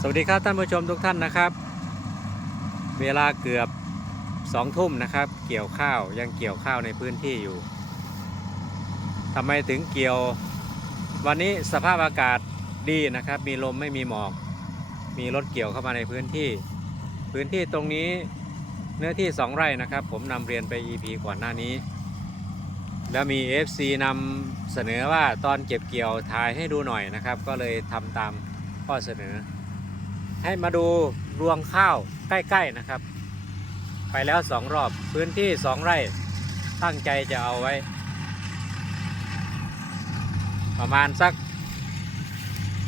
สวัสดีครับท่านผู้ชมทุกท่านนะครับ เวลาเกือบสองทุ่มนะครับ เกี่ยวข้าวยังเกี่ยวข้าวในพื้นที่อยู่ทำไมถึงเกี่ยว วันนี้สภาพอากาศดีนะครับ มีลมไม่มีหมอก มีรถเกี่ยวเข้ามาในพื้นที่ พื้นที่ตรงนี้เนื้อที่2ไร่นะครับ ผมนำเรียนไป EP ก่อนหน้านี้ แล้วมี FC นำเสนอว่าตอนเก็บเกี่ยวถ่ายให้ดูหน่อยนะครับ ก็เลยทำตามข้อเสนอ ให้มาดูรวงข้าวใกล้ ๆนะครับ ไปแล้วสองรอบพื้นที่สองไร่ตั้งใจจะเอาไว้ ประมาณสัก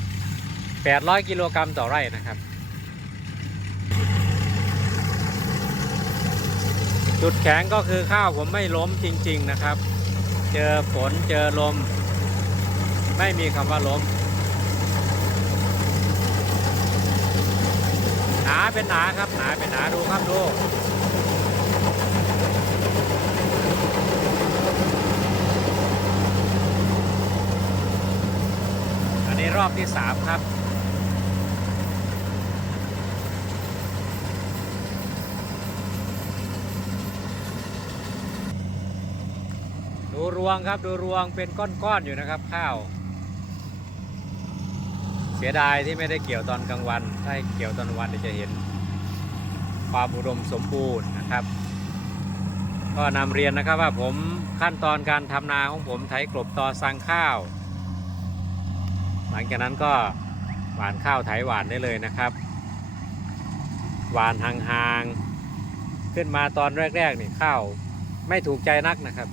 800 กิโลกรัมต่อไร่นะครับ จุดแข็งก็คือข้าวผมไม่ล้มจริง ๆนะครับ เจอฝนเจอลม ไม่มีคำว่าล้ม หนาเป็นหนาครับหนาเป็นหนาดูครับดูอันนี้รอบที่สามครับดูรวงครับดูรวงเป็นก้อนๆอยู่นะครับข้าว เสียดายที่ไม่ได้เกี่ยวตอนกลางวัน ถ้าให้เกี่ยวตอนวันจะเห็นความอุดมสมบูรณ์นะครับ ก็นำเรียนนะครับว่าผมขั้นตอนการทำนาของผมไถกลบตอสั่งข้าว หลังจากนั้นก็หวานข้าวไถหวานได้เลยนะครับ หวานห่างๆขึ้นมาตอนแรกๆนี่ข้าวไม่ถูกใจนักนะครับ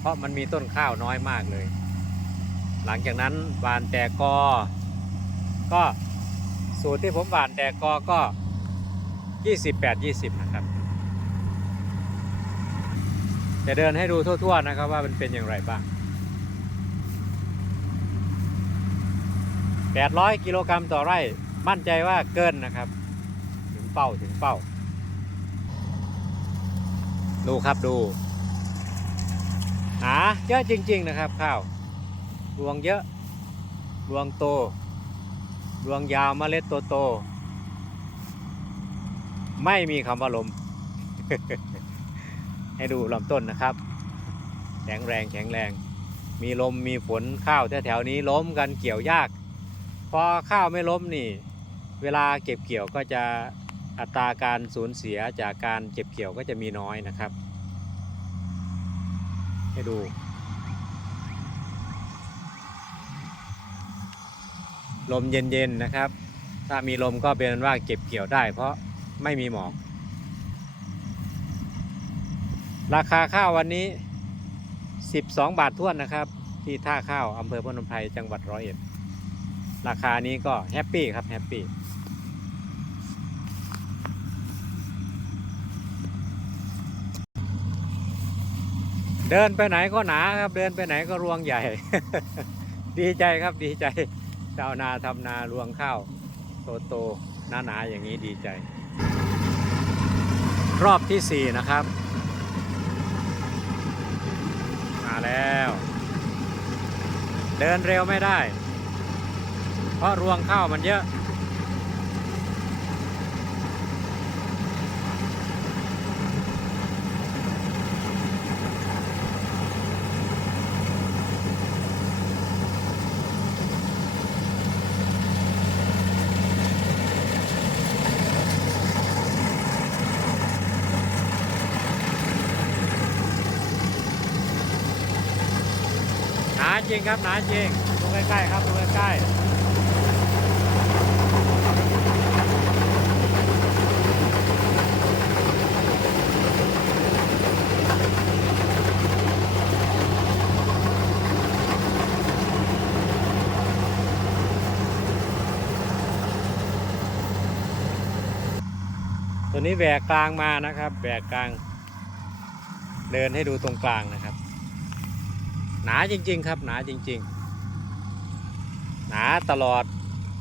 เพราะมันมีต้นข้าวน้อยมากเลย หลังจากนั้นหวานแต่กอ ก็สูตรที่ผมหวานแต่กอก็ 28 20 นะครับ จะเดินให้ดูทั่วๆนะครับว่ามันเป็นอย่างไรบ้าง 800 กิโลกรัมต่อไร่มั่นใจว่าเกินนะครับ ถึงเป้าถึงเป้า ดูครับดูหาเยอะจริง ๆ นะครับข้าวรวงเยอะรวงโต รวงยาวเมล็ดโตโตๆไม่มีคำว่าลม ให้ดูลำต้นนะครับ แข็งแรงแข็งแรง มีลมมีฝนข้าวแถวๆนี้ล้มกันเกี่ยวยาก พอข้าวไม่ล้มนี่ เวลาเก็บเกี่ยวก็จะอัตราการสูญเสียจากการเก็บเกี่ยวก็จะมีน้อยนะครับ ให้ดู ลมเย็นๆนะครับ ถ้ามีลมก็เป็นว่าเก็บเกี่ยวได้ เพราะไม่มีหมอก ราคาข้าววันนี้ 12 บาทท้วนนะครับ ที่ท่าข้าวอำเภอพนมไพรจังหวัดร้อยเอ็ดราคานี้ก็แฮปปี้ครับแฮปปี้เดินไปไหนก็หนาครับ เดินไปไหนก็รวงใหญ่ ดีใจครับดีใจ ชาวนาทำนารวงข้าว โตโตหนาหนาๆอย่างนี้ดีใจ รอบที่สี่นะครับ มาแล้ว เดินเร็วไม่ได้ เพราะรวงข้าวมันเยอะ จริงครับหนาจริงดูใกล้ๆครับดูใกล้ๆตัวนี้แหวกกลางมานะครับแหวกกลาง เดินให้ดูตรงกลางนะครับ หนาจริง ๆ ครับ หนาจริง ๆ หนาตลอด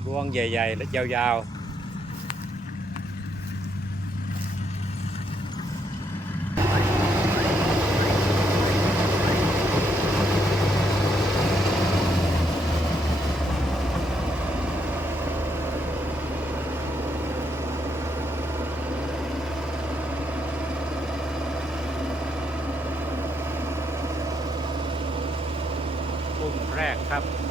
รวงใหญ่ ๆ และยาว ครับ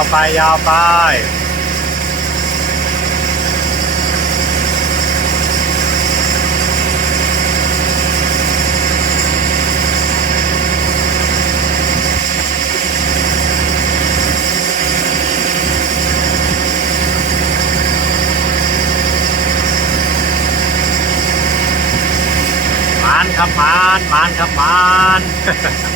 าวไปยาวไปมานครับมานมานครับมาน